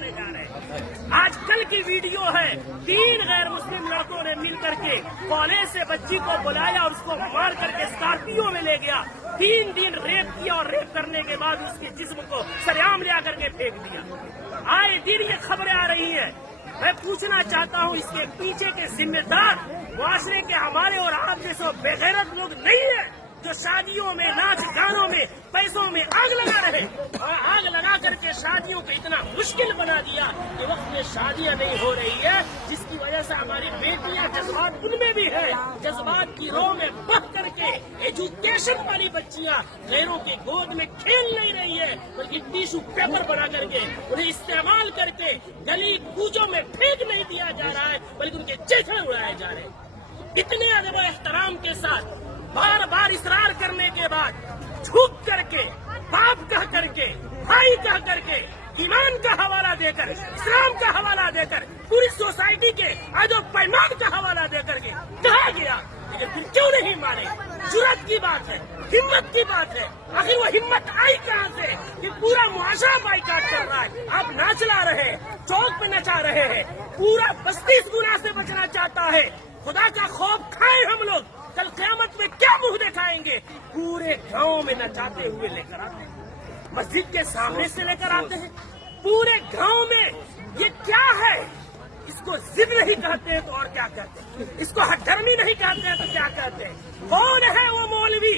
बनाने जा रहे हैं। आज कल की वीडियो है, 3 गैर मुस्लिम लड़कों ने मिल करके कॉलेज से बच्ची को बुलाया और उसको मार करके स्कॉर्पियो में ले गया। 3 दिन रेप किया और रेप करने के बाद उसके जिस्म को सरेआम ले आकर के फेंक दिया। आए दिन ये खबरें आ रही हैं। मैं पूछना चाहता हूँ, इसके पीछे के जिम्मेदार मुआशरे के हमारे और आप जैसे बेगैरत लोग नहीं है जो शादियों में, नाच गानों में, पैसों में आग लगा रहे और आग लगा करके शादियों को इतना मुश्किल बना दिया कि वक्त में शादियां नहीं हो रही है, जिसकी वजह से हमारी बेटियां, जज्बात उनमें भी है, जज्बात की रो में बह करके एजुकेशन वाली बच्चियां गैरों के गोद में खेल नहीं रही है, बल्कि टिश्यू पेपर बना करके उन्हें इस्तेमाल करके गली कूचों में फेंक नहीं दिया जा रहा है, बल्कि उनके चेहरे उड़ाए जा रहे हैं। इतने अदब एहतराम के साथ बार बार इसरार करने के बाद झुक करके, बाप कह करके, भाई कह करके, ईमान का हवाला देकर, इस्लाम का हवाला देकर, पूरी सोसाइटी के आदो पैमान का हवाला देकर के कहा गया, लेकिन फिर क्यों नहीं माने? जुर्रत की बात है, हिम्मत की बात है। आखिर वो हिम्मत आई कहाँ से कि पूरा मुआशरा बाइकाट कर रहा है, आप नाच ला रहे हैं, चौक पे नचा रहे हैं, पूरा बस्ती इस गुनाह से बचना चाहता है। खुदा का खौफ खाए हम लोग, कल क़यामत में क्या मुंह दिखाएंगे? पूरे गांव में नचाते हुए लेकर आते हैं, मस्जिद के सामने से लेकर आते हैं, पूरे गांव में। ये क्या है? इसको जिद नहीं कहते हैं तो और क्या कहते हैं? इसको हठधर्मी नहीं कहते हैं तो क्या कहते हैं? कौन है वो मौलवी,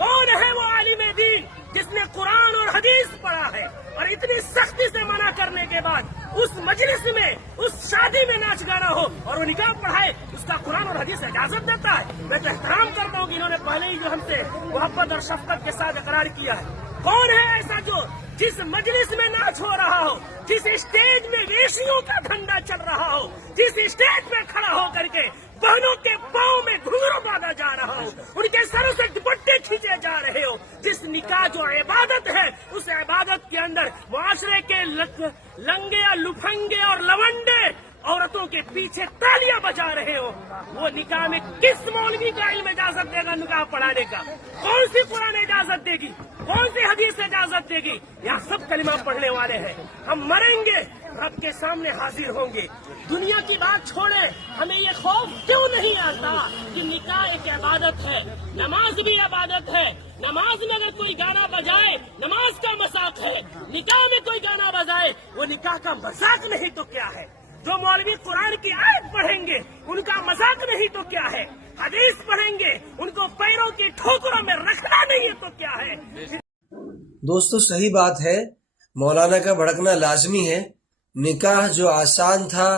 कौन है वो आलिम दीन जिसने कुरान और हदीस पढ़ा है और इतनी सख्ती से मना करने के बाद उस मजलिस में, उस शादी में नाच गाना हो और वो निकाह पढ़ाए, उसका कुरान और हदीस इजाजत देता है? मैं तो एहतराम करता हूँ कि इन्होंने पहले ही जो हमसे मोहब्बत और शफकत के साथ इकरार किया है। कौन है ऐसा जो जिस मजलिस में नाच हो रहा हो, जिस स्टेज में वेशियों का धंधा चल रहा हो, जिस स्टेज में खड़ा हो करके बहनों के पाँव में घुंघरू बांधा जा रहा हो, उनके सरों से दुपट्टे खींचे जा रहे हो, जिस निकाह जो इबादत है उस इबादत के अंदर मुआशरे के लंगे या लुफंगे और लवंडे औरतों के पीछे तालियां बजा रहे हो, वो निकाह में किस मौलवी का इल्म इजाजत देगा निकाह पढ़ाने का? कौन सी कुरान इजाजत देगी? कौन सी हदीस इजाजत देगी? यहाँ सब कलिमा पढ़ने वाले हैं। हम मरेंगे, रब के सामने हाजिर होंगे। दुनिया की बात छोड़े, हमें ये खौफ क्यों नहीं आता कि निकाह एक इबादत है, नमाज भी इबादत है। नमाज में अगर कोई गाना बजाए, नमाज का मजाक है। निकाह में कोई गाना बजाए, वो निकाह का मजाक नहीं तो क्या है? जो मौलवी कुरान की आयत पढ़ेंगे उनका मजाक नहीं तो क्या है? हदीस पढ़ेंगे उनको पैरों की ठोकरों में रखना नहीं है तो क्या है? दोस्तों सही बात है, मौलाना का भड़कना लाजमी है। निकाह जो आसान था,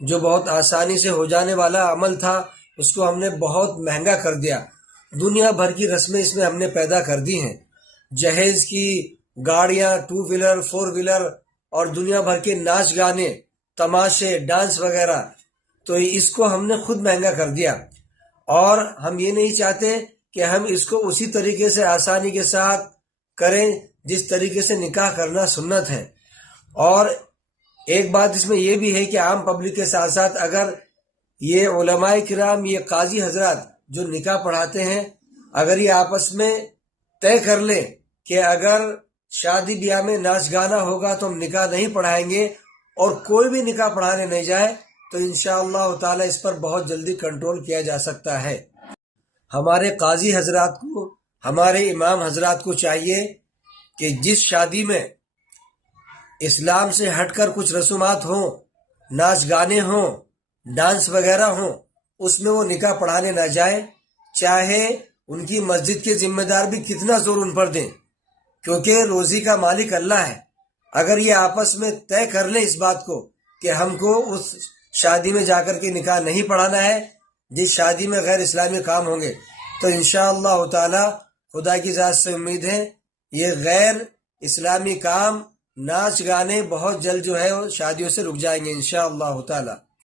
जो बहुत आसानी से हो जाने वाला अमल था, उसको हमने बहुत महंगा कर दिया। दुनिया भर की रस्में इसमें हमने पैदा कर दी हैं। जहेज की गाड़ियां, 2 व्हीलर, 4 व्हीलर और दुनिया भर के नाच गाने, तमाशे, डांस वगैरह, तो इसको हमने खुद महंगा कर दिया। और हम ये नहीं चाहते कि हम इसको उसी तरीके से आसानी के साथ करें जिस तरीके से निकाह करना सुन्नत है। और एक बात इसमें यह भी है कि आम पब्लिक के साथ साथ अगर ये उलमाए किराम, ये काजी हजरात जो निकाह पढ़ाते हैं, अगर ये आपस में तय कर ले कि अगर शादी ब्याह में नाच गाना होगा तो हम निकाह नहीं पढ़ाएंगे और कोई भी निकाह पढ़ाने नहीं जाए, तो इंशाअल्लाह ताला इस पर बहुत जल्दी कंट्रोल किया जा सकता है। हमारे काजी हजरात को, हमारे इमाम हजरात को चाहिए कि जिस शादी में इस्लाम से हटकर कुछ रसूमात हों, नाच गाने हों, डांस वगैरह हों, उसमें वो निकाह पढ़ाने ना जाए, चाहे उनकी मस्जिद के जिम्मेदार भी कितना जोर उन पर दें, क्योंकि रोजी का मालिक अल्लाह है। अगर ये आपस में तय कर ले इस बात को कि हमको उस शादी में जाकर के निकाह नहीं पढ़ाना है जिस शादी में गैर इस्लामी काम होंगे, तो इंशाअल्लाह ताला खुदा की ज़ात से उम्मीद है ये गैर इस्लामी काम, नाच गाने बहुत जल्द जो है शादियों से रुक जाएंगे इंशाअल्लाह ताला।